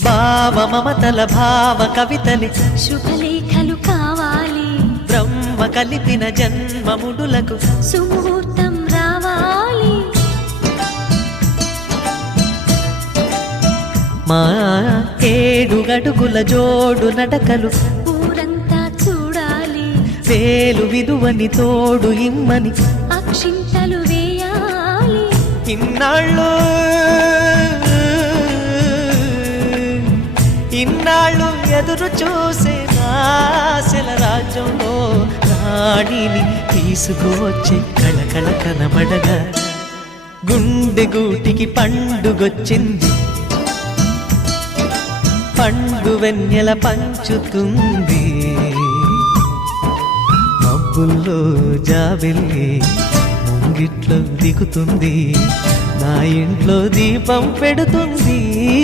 భావ మమతల భావ కవితలి శుభలేఖలు కావాలి, బ్రహ్మ కలిపిన జన్మముడులకు సుముహూర్తం రావాలి. మా 7 అడుగుల జోడు నడకలు ఊరంతా చూడాలి, వేలు విలువని తోడు ఇమ్మని అక్షింతలు వేయాలి. ఇన్నాళ్ళు ఎదురు చూసే ఆశల రాజ్యంలో రాణిని తీసుకువచ్చే కళకళ కనబడగా గుండె గూటికి పండుగొచ్చింది, పండు వెన్నెల పంచుతుంది. మబ్బుల్లో జాబిల్లి ముంగిట్లో దిగుతుంది, నా ఇంట్లో దీపం పెడుతుంది.